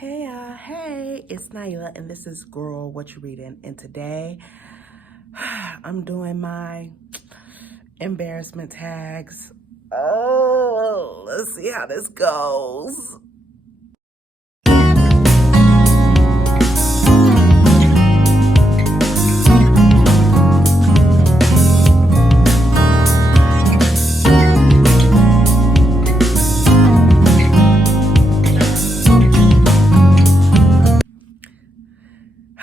Hey, it's Naila, and this is Girl, What You Reading? And today, I'm doing my embarrassment tags. Oh, let's see how this goes.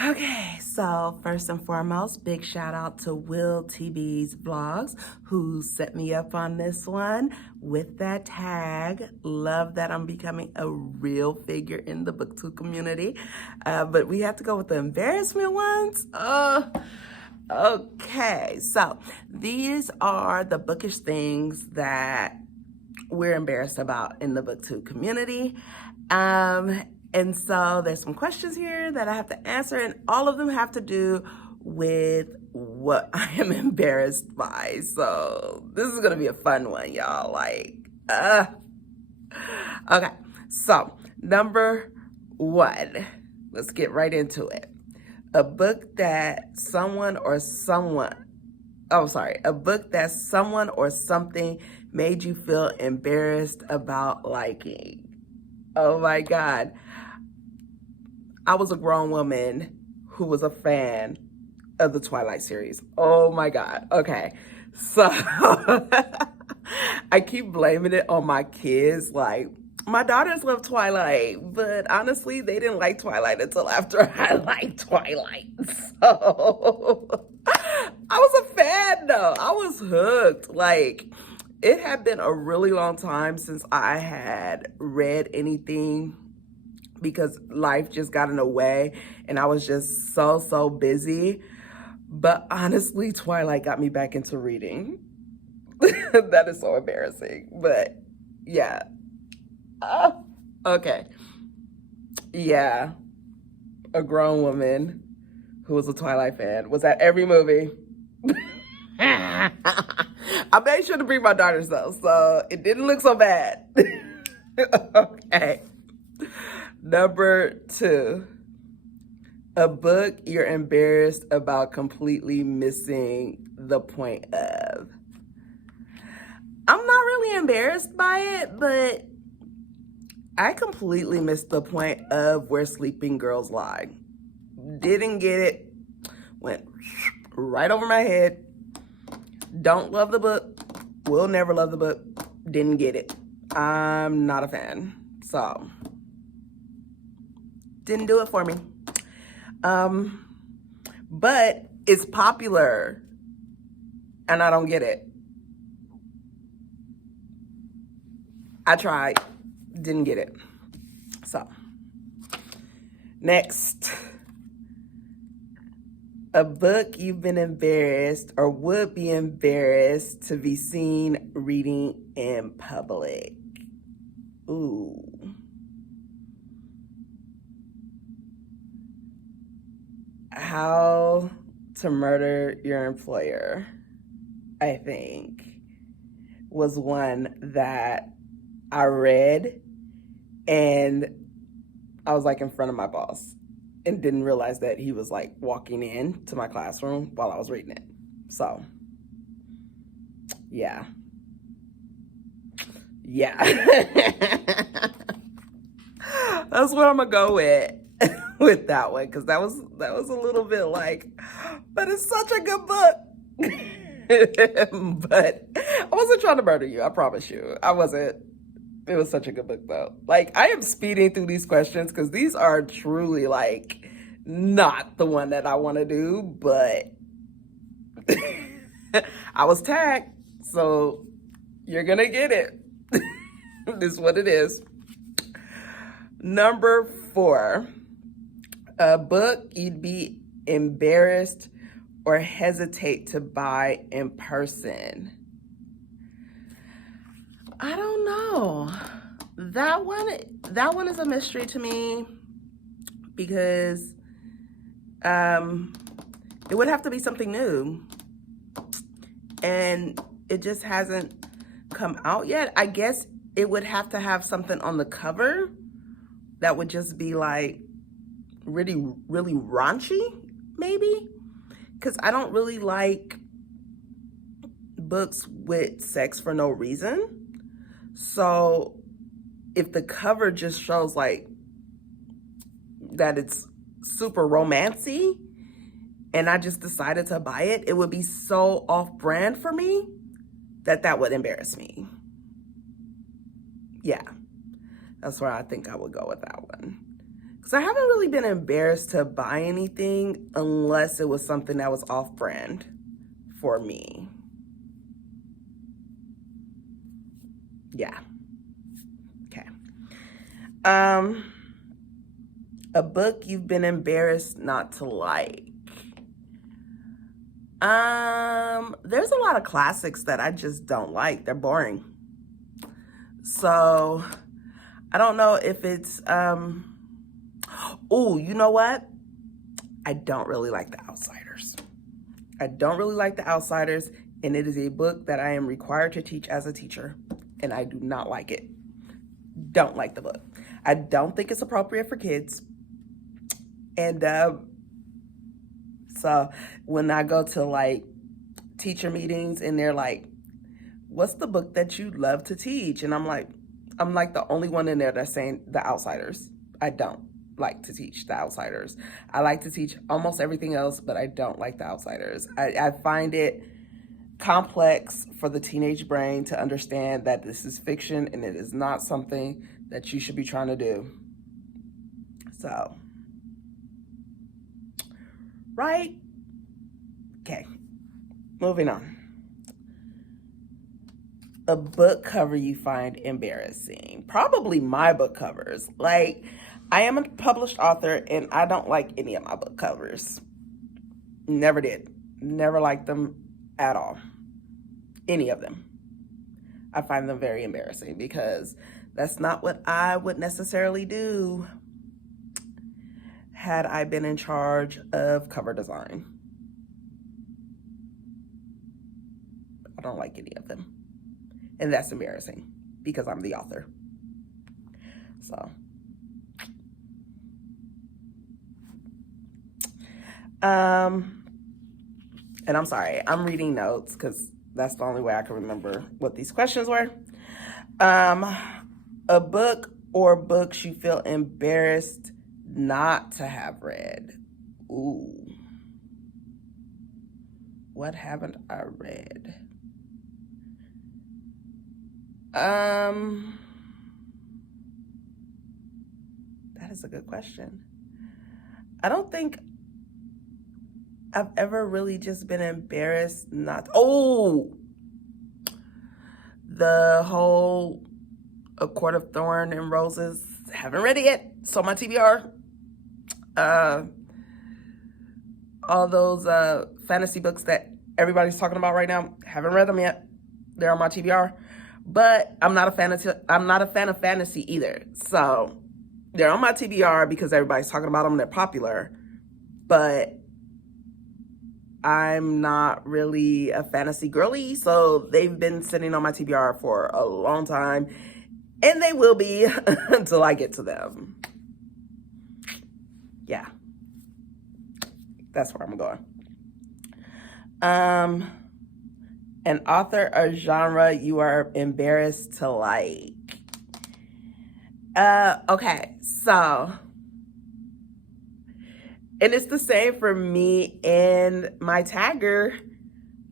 Okay, so first and foremost, big shout out to Will TB's Vlogs who set me up on this one with that tag. Love that I'm becoming a real figure in the booktube community. But we have to go with the embarrassment ones. Okay, so these are the bookish things that we're embarrassed about in the booktube community. And so there's some questions here that I have to answer, and all of them have to do with what I am embarrassed by. So this is gonna be a fun one, y'all. Okay, so number one, let's get right into it. A book that someone or something made you feel embarrassed about liking. Oh my God. I was a grown woman who was a fan of the Twilight series. Oh my God. Okay. So I keep blaming it on my kids. Like, my daughters love Twilight, but honestly, they didn't like Twilight until after I liked Twilight. So I was a fan though. I was hooked. Like, it had been a really long time since I had read anything because life just got in the way and I was just so busy. But honestly, Twilight got me back into reading. That is so embarrassing, but yeah. Okay. Yeah. A grown woman who was a Twilight fan was at every movie. I made sure to bring my daughters though, so it didn't look so bad. Okay. Number two, a book you're embarrassed about completely missing the point of. I'm not really embarrassed by it, but I completely missed the point of Where Sleeping Girls Lie. Didn't get it. Went right over my head. Don't love the book. Will never love the book. Didn't get it. I'm not a fan. So, didn't do it for me. But it's popular and I don't get it. I tried, didn't get it. So, next. A book you've been embarrassed or would be embarrassed to be seen reading in public. Ooh. How to Murder Your Employer, I think, was one that I read and I was like in front of my boss and didn't realize that he was like walking in to my classroom while I was reading it. So, yeah. That's what I'm gonna go with that one, because that was a little bit like, but it's such a good book. But I wasn't trying to murder you, I promise you. I wasn't. It was such a good book though. Like, I am speeding through these questions because these are truly like not the one that I want to do, but I was tagged, so you're gonna get it. This is what it is. Number 4, a book you'd be embarrassed or hesitate to buy in person. I don't know. That one is a mystery to me because it would have to be something new. And it just hasn't come out yet. I guess it would have to have something on the cover that would just be like really, really raunchy, maybe. Because I don't really like books with sex for no reason. So if the cover just shows like that it's super romancy and I just decided to buy it, it would be so off-brand for me that would embarrass me. Yeah, that's where I think I would go with that one. Because I haven't really been embarrassed to buy anything unless it was something that was off-brand for me. Yeah. Okay. A book you've been embarrassed not to like. There's a lot of classics that I just don't like. They're boring. So I don't know if it's, oh, you know what? I don't really like The Outsiders. I don't really like The Outsiders, and it is a book that I am required to teach as a teacher, and I do not like it. Don't like the book. I don't think it's appropriate for kids. And so when I go to like teacher meetings and they're like, what's the book that you love to teach? And I'm like the only one in there that's saying The Outsiders. I don't like to teach The Outsiders. I like to teach almost everything else, but I don't like The Outsiders. I find it complex for the teenage brain to understand that this is fiction and it is not something that you should be trying to do. So, right? Okay, moving on. A book cover you find embarrassing. Probably my book covers. Like, I am a published author and I don't like any of my book covers. Never did. Never liked them at all. Any of them. I find them very embarrassing because that's not what I would necessarily do had I been in charge of cover design. I don't like any of them. And that's embarrassing because I'm the author. So. And I'm sorry, I'm reading notes because that's the only way I can remember what these questions were. A book or books you feel embarrassed not to have read. Ooh. What haven't I read? That is a good question. I don't think I've ever really just been embarrassed not. Oh, the whole A Court of Thorn and Roses. Haven't read it yet. So my TBR. All those fantasy books that everybody's talking about right now. Haven't read them yet. They're on my TBR. But I'm not a fan of fantasy either. So they're on my TBR because everybody's talking about them. They're popular. But I'm not really a fantasy girly, so they've been sitting on my TBR for a long time, and they will be until I get to them. Yeah, that's where I'm going. An author or genre you are embarrassed to like. Okay, so. And it's the same for me and my tagger.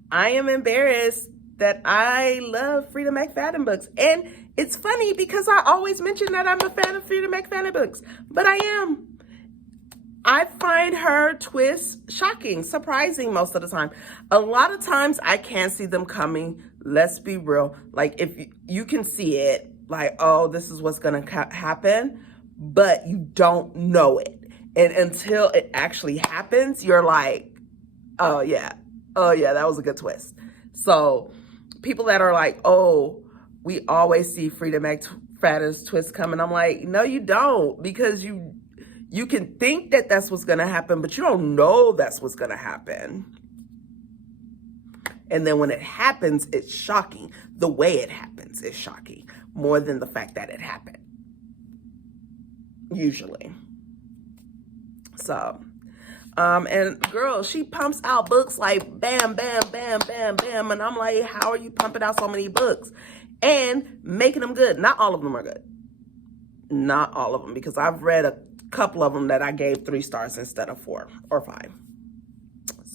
I am embarrassed that I love Frida McFadden books. And it's funny because I always mention that I'm a fan of Frida McFadden books, but I am. I find her twists shocking, surprising most of the time. A lot of times I can't see them coming. Let's be real. Like if you can see it, like, oh, this is what's gonna happen, but you don't know it. And until it actually happens, you're like, oh yeah, that was a good twist. So people that are like, oh, we always see Frida McFadden's twist coming. I'm like, no, you don't, because you can think that that's what's gonna happen, but you don't know that's what's gonna happen. And then when it happens, it's shocking. The way it happens is shocking more than the fact that it happened. usually. So, and girl, she pumps out books like bam, bam, bam, bam, bam. And I'm like, how are you pumping out so many books and making them good? Not all of them are good. Not all of them, because I've read a couple of them that I gave 3 stars instead of 4 or 5.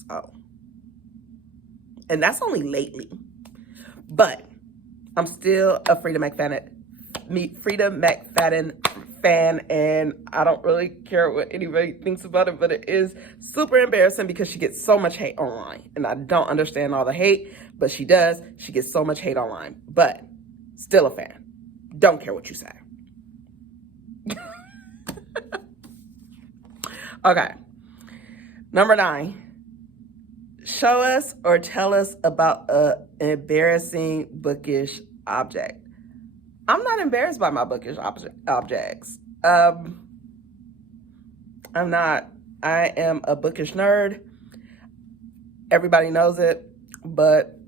So, and that's only lately. But I'm still a Frida McFadden fan, and I don't really care what anybody thinks about it, but it is super embarrassing because she gets so much hate online, and I don't understand all the hate, but she does. She gets so much hate online, but still a fan. Don't care what you say. Okay, number 9. Show us or tell us about an embarrassing bookish object. I'm not embarrassed by my bookish objects. I'm not. I am a bookish nerd. Everybody knows it. But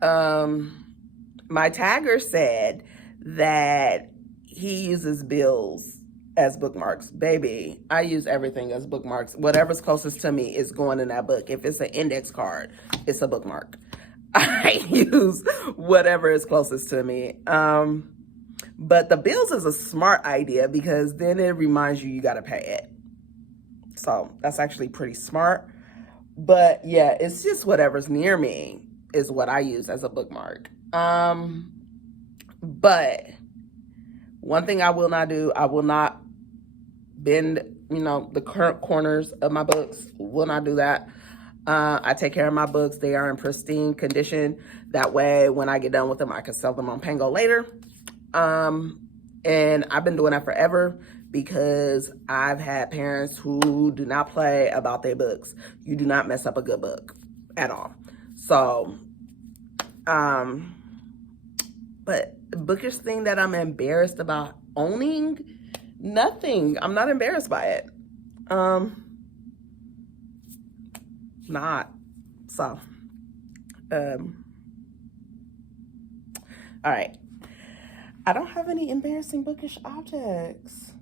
my tagger said that he uses bills as bookmarks. Baby, I use everything as bookmarks. Whatever's closest to me is going in that book. If it's an index card, it's a bookmark. I use whatever is closest to me. But the bills is a smart idea because then it reminds you got to pay it. So that's actually pretty smart. But yeah, it's just whatever's near me is what I use as a bookmark. But one thing I will not do, I will not bend, the current corners of my books. Will not do that. I take care of my books. They are in pristine condition. That way, when I get done with them, I can sell them on Pango later. And I've been doing that forever because I've had parents who do not play about their books. You do not mess up a good book at all. So, but the bookish thing that I'm embarrassed about owning, nothing. I'm not embarrassed by it. Not. So, all right. I don't have any embarrassing bookish objects.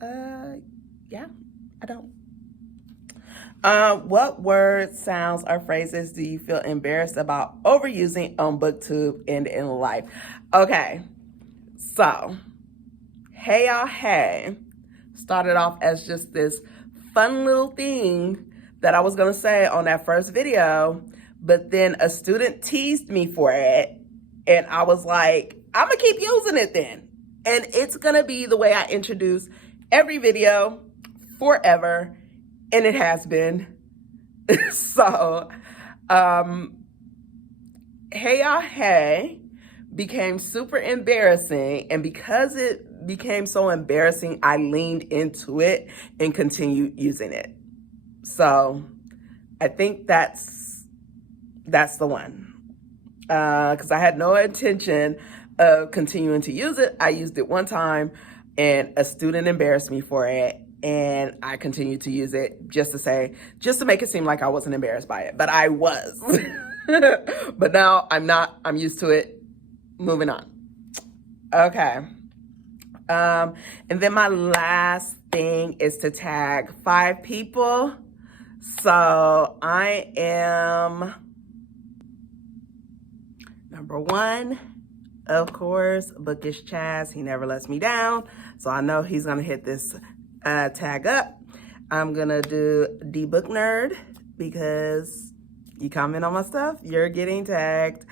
Yeah, I don't. What words, sounds, or phrases do you feel embarrassed about overusing on BookTube and in life? Okay, so, hey y'all, hey, started off as just this fun little thing that I was gonna say on that first video, but then a student teased me for it, and I was like, I'm gonna keep using it then. And it's gonna be the way I introduce every video forever, and it has been. So, hey y'all, hey became super embarrassing, and because it became so embarrassing, I leaned into it and continued using it. So, I think that's the one. Because I had no intention of continuing to use it. I used it one time, and a student embarrassed me for it, and I continued to use it just to make it seem like I wasn't embarrassed by it, but I was. But now I'm not. I'm used to it. Moving on. Okay. And then my last thing is to tag 5 people. So I am number 1, of course, Bookish Chaz. He never lets me down. So I know he's going to hit this tag up. I'm going to do the book nerd because you comment on my stuff, you're getting tagged.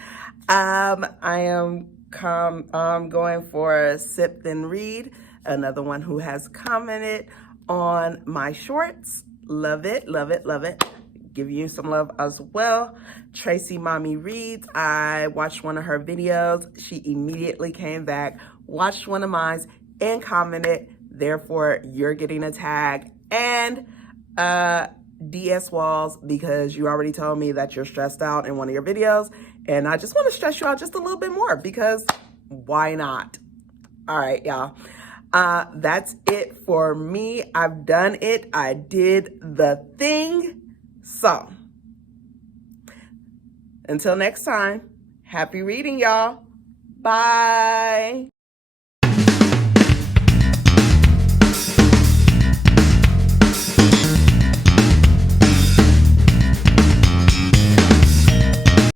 I am going for Sip Then Read, another one who has commented on my shorts. Love it, love it, love it. Give you some love as well. Tracy Mommy Reads. I watched one of her videos. She immediately came back, watched one of mine, and commented. Therefore, you're getting a tag. And DS Walls, because you already told me that you're stressed out in one of your videos, and I just want to stress you out just a little bit more because why not? All right, y'all. That's it for me. I've done it. I did the thing. So, until next time, happy reading, y'all. Bye.